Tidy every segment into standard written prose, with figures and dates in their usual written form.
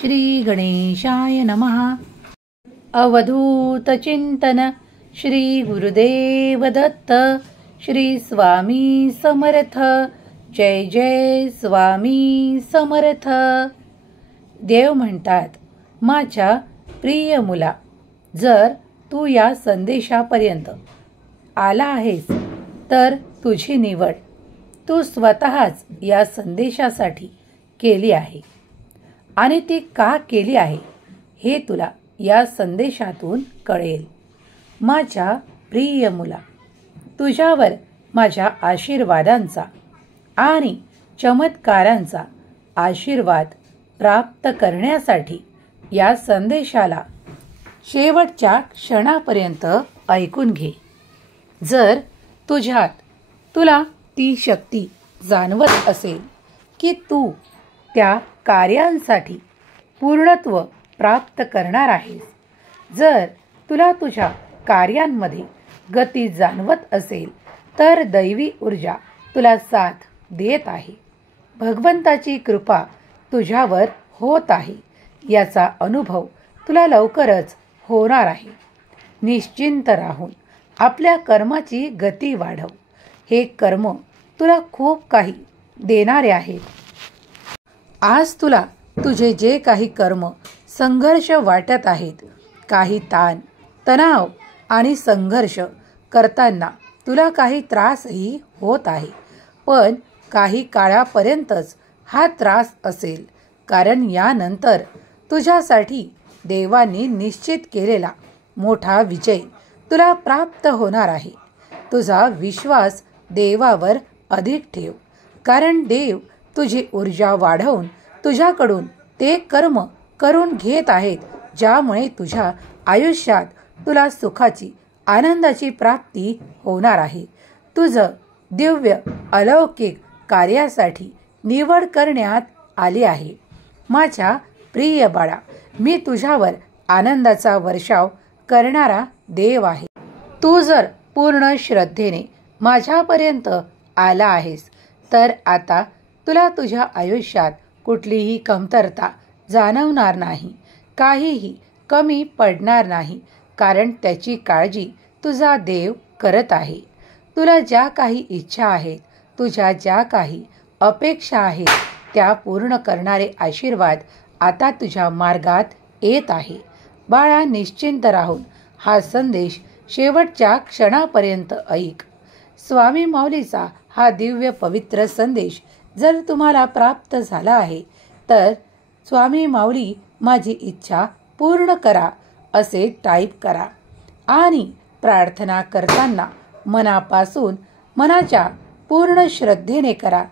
श्री गणेशाय नमः. अवधूत चिंतन श्री गुरुदेव दत्त. श्री स्वामी समर्थ. जय जय स्वामी समर्थ. देव म्हणतात, माझ्या प्रिय मुला, जर तू या संदेशापर्यंत आला आहेस तर तुझी निवड तू स्वतःच या संदेशासाठी केली आहे आणि ती का केली आहे हे तुला या संदेशातून कळेल. माझ्या प्रिय मुला, तुझ्यावर माझ्या आशीर्वादांचा आणि चमत्कारांचा आशीर्वाद प्राप्त करण्यासाठी या संदेशाला शेवटच्या क्षणापर्यंत ऐकून घे. जर तुला ती शक्ती जाणवत असेल की तू त्या कार्यांसाठी पूर्णत्व प्राप्त करणार आहेस, जर तुला तुझ्या कार्यांमध्ये गती जाणवत असेल, तर दैवी ऊर्जा तुला साथ देत आहे. भगवंताची कृपा तुझ्यावर होत आहे याचा अनुभव तुला लवकरच होणार आहे. निश्चिंत राहून आपल्या कर्माची गती वाढव. हे कर्म तुला खूप काही देणारे आहेत. आज तुला तुझे जे काही कर्म संघर्ष वाटत आहेत, काही ताण तणाव आणि संघर्ष करताना तुला काही त्रासही होत आहे, पण काही काळापर्यंतच हा त्रास असेल, कारण यानंतर तुझ्यासाठी देवाने निश्चित केलेला मोठा विजय तुला प्राप्त होणार आहे. तुझा विश्वास देवावर अधिक ठेव, कारण देव तुझी ऊर्जा वाढवून तुझ्याकडून ते कर्म करून घेत आहेत, ज्यामुळे तुझ्या आयुष्यात तुला सुखाची आनंदाची प्राप्ती होणार आहे. तुझं दिव्य अलौकिक कार्यासाठी निवड करण्यात आली आहे. माझ्या प्रिय बाळा, मी तुझ्यावर आनंदाचा वर्षाव करणारा देव आहे. तू जर पूर्ण श्रद्धेने माझ्यापर्यंत आला आहेस, तर आता तुला तुझ्या आयुष्यात कुठलीही कमतरता जाणवणार नाही, काहीही कमी पडणार नाही, कारण त्याची काळजी तुझा देव करत आहे. तुला ज्या काही इच्छा आहेत, तुझ्या ज्या काही अपेक्षा आहेत, त्या पूर्ण करणारे आशीर्वाद आता तुझ्या मार्गात येत आहे. बाळा, निश्चिंत राहून हा संदेश शेवटच्या क्षणापर्यंत ऐक. स्वामी माऊलीचा हा दिव्य पवित्र संदेश जर तुम्हाला प्राप्त झाला आहे, तर स्वामी माऊली माझी इच्छा पूर्ण करा असे टाईप करा आणि प्रार्थना करताना मनापासून मनाच्या पूर्ण श्रद्धेने करा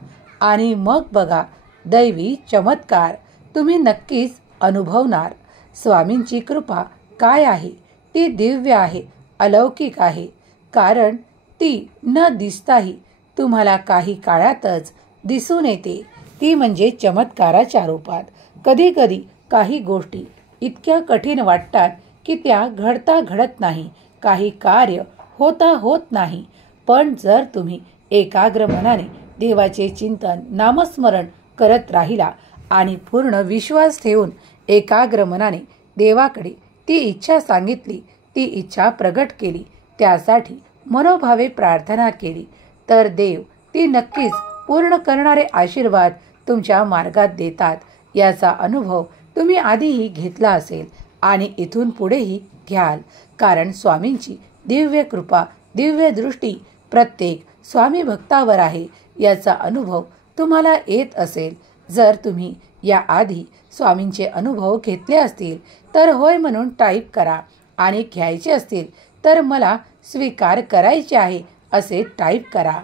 आणि मग बघा, दैवी चमत्कार तुम्ही नक्कीच अनुभवणार. स्वामींची कृपा काय आहे, ती दिव्य आहे, अलौकिक आहे, कारण ती न दिसताही तुम्हाला काही काळातच दिसून येते. ती म्हणजे चमत्काराच्या रूपात. कधी कधी काही गोष्टी इतक्या कठीण वाटतात की त्या घडता घडत नाही, काही कार्य होता होत नाही, पण जर तुम्ही एकाग्र मनाने देवाचे चिंतन नामस्मरण करत राहिला आणि पूर्ण विश्वास ठेवून एकाग्र मनाने देवाकडे ती इच्छा सांगितली, ती इच्छा प्रगट केली, त्यासाठी मनोभावे प्रार्थना केली, तर देव ती नक्कीच पूर्ण करणारे आशीर्वाद तुमच्या मार्गात देतात. याचा अनुभव तुम्ही आधीही घेतला असेल आणि इथून पुढेही घ्याल, कारण स्वामींची दिव्य कृपा, दिव्य दृष्टी प्रत्येक स्वामी भक्तावर आहे. याचा अनुभव तुम्हाला येत असेल. जर तुम्ही याआधी स्वामींचे अनुभव घेतले असतील, तर होय म्हणून टाईप करा आणि घ्यायचे असतील तर मला स्वीकार करायचे आहे असे टाईप करा.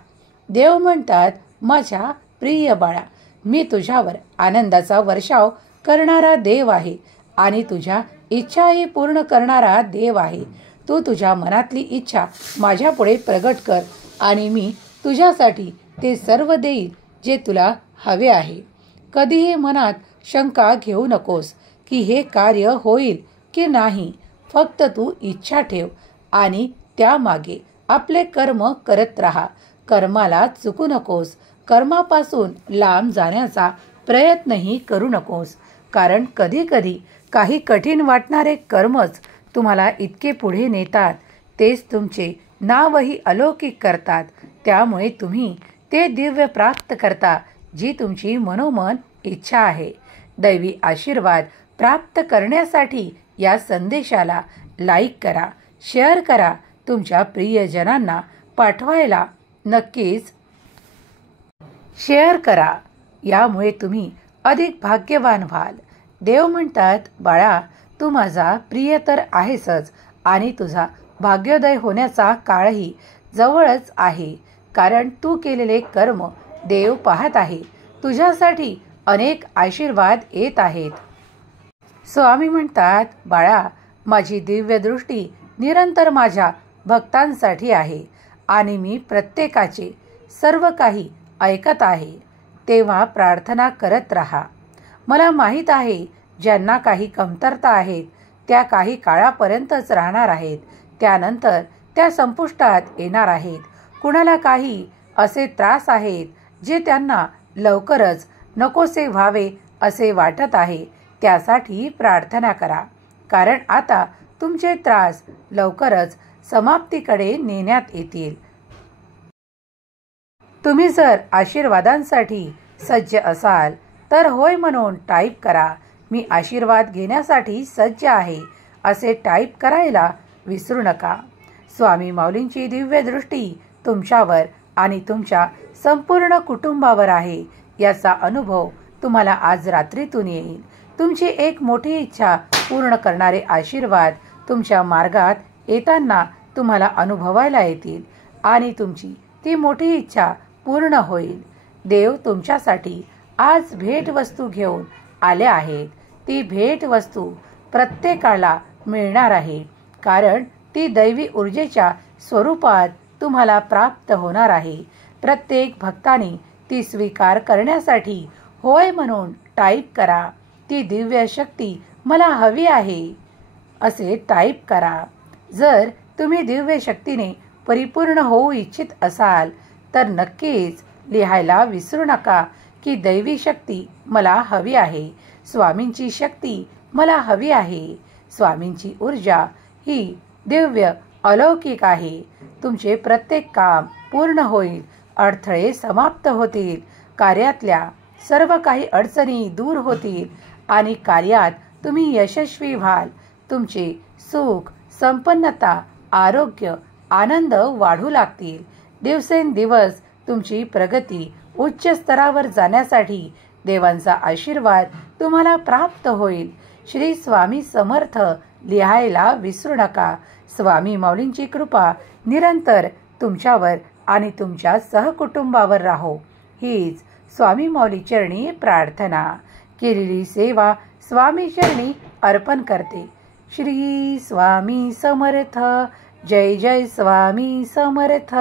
देव म्हणतात, माझ्या प्रिय बाळा, मी तुझ्यावर आनंदाचा वर्षाव करणारा देव आहे आणि तुझ्या इच्छाही पूर्ण करणारा देव आहे. तू तुझ्या मनातली इच्छा माझ्यापुढे प्रगट कर आणि मी तुझ्यासाठी ते सर्व देईल जे तुला हवे आहे. कधीही मनात शंका घेऊ नकोस की हे कार्य होईल की नाही. फक्त तू इच्छा ठेव आणि त्यामागे आपले कर्म करत राहा. कर्माला चुकू नकोस. कर्मापासून लांब जाण्याचा प्रयत्नही करू नकोस, कारण कधी कधी काही कठीण वाटणारे कर्मच तुम्हाला इतके पुढे नेतात, तेच तुमचे नावही अलौकिक करतात. त्यामुळे तुम्ही ते दिव्य प्राप्त करता जी तुमची मनोमन इच्छा आहे. दैवी आशीर्वाद प्राप्त करण्यासाठी या संदेशाला लाईक करा, शेअर करा, तुमच्या प्रियजनांना पाठवायला नक्कीच शेअर करा. यामुळे तुम्ही अधिक भाग्यवान व्हाल. देव म्हणतात, बाळा, तू माझा प्रिय तर आहेसच आणि तुझा भाग्योदय होण्याचा काळही जवळच आहे. कारण तू केलेले कर्म देव पाहत आहे. तुझ्यासाठी अनेक आशीर्वाद येत आहेत. स्वामी म्हणतात, बाळा, माझी दिव्य दृष्टी निरंतर माझ्या भक्तांसाठी आहे आणि मी प्रत्येकाचे सर्व काही ऐकत आहे. तेव्हा प्रार्थना करत राहा. मला माहीत आहे ज्यांना काही कमतरता आहेत त्या काही काळापर्यंतच राहणार आहेत. त्यानंतर त्या संपुष्टात येणार आहेत. कुणाला काही असे त्रास आहेत जे त्यांना लवकरच नकोसे व्हावे असे वाटत आहे. त्यासाठी प्रार्थना करा. कारण आता तुमचे त्रास लवकरच समाप्तीकडे नेण्यात येतील. तुम्ही जर आशीर्वादांसाठी सज्ज असाल तर होय म्हणून टाईप करा. मी आशीर्वाद घेण्यासाठी सज्ज आहे असे टाईप करायला विसरू नका. स्वामी माऊलींची दिव्य दृष्टी तुमच्यावर आणि तुमच्या संपूर्ण कुटुंबावर आहे. याचा अनुभव तुम्हाला आज रात्रीतून येईल. तुमची एक मोठी इच्छा पूर्ण करणारे आशीर्वाद तुमच्या मार्गात येताना तुम्हाला अनुभवायला येतील आणि तुमची ती मोठी इच्छा पूर्ण होईल. देव तुमच्यासाठी आज भेटवस्तू घेऊन आले आहेत. ती भेटवस्तू प्रत्येकाला मिळणार आहे. कारण ती दैवी ऊर्जेच्या स्वरूपात तुम्हाला प्राप्त होणार आहे. प्रत्येक भक्ताने ती स्वीकार करण्यासाठी होय म्हणून टाईप करा. ती दिव्य शक्ती मला हवी आहे असे टाईप करा. जर तुम्ही दिव्य शक्तीने परिपूर्ण होऊ इच्छित असाल तर नक्कीच लिहायला विसरू नका की दैवी शक्ती मला हवी आहे. स्वामींची शक्ती मला हवी आहे. स्वामींची ऊर्जा ही दिव्य अलौकिक आहे. तुमचे प्रत्येक काम पूर्ण होईल. अडथळे समाप्त होतील. कार्यातल्या सर्व काही अडचणी दूर होतील आणि कार्यात तुम्ही यशस्वी व्हाल. तुमचे सुख, संपन्नता, आरोग्य, आनंद वाढू लागतील. दिवसेंदिवस तुमची प्रगती उच्च स्तरावर जाण्यासाठी देवांचा आशीर्वाद तुम्हाला प्राप्त होईल. श्री स्वामी समर्थ लिहायला विसरू नका. स्वामी माऊलींची कृपा निरंतर तुमच्यावर आणि तुमच्या सहकुटुंबावर राहो. हीच स्वामी माऊली चरणी प्रार्थना. केलेली सेवा स्वामी चरणी अर्पण करते. श्री स्वामी समर्थ. जय जय स्वामी समर्थ.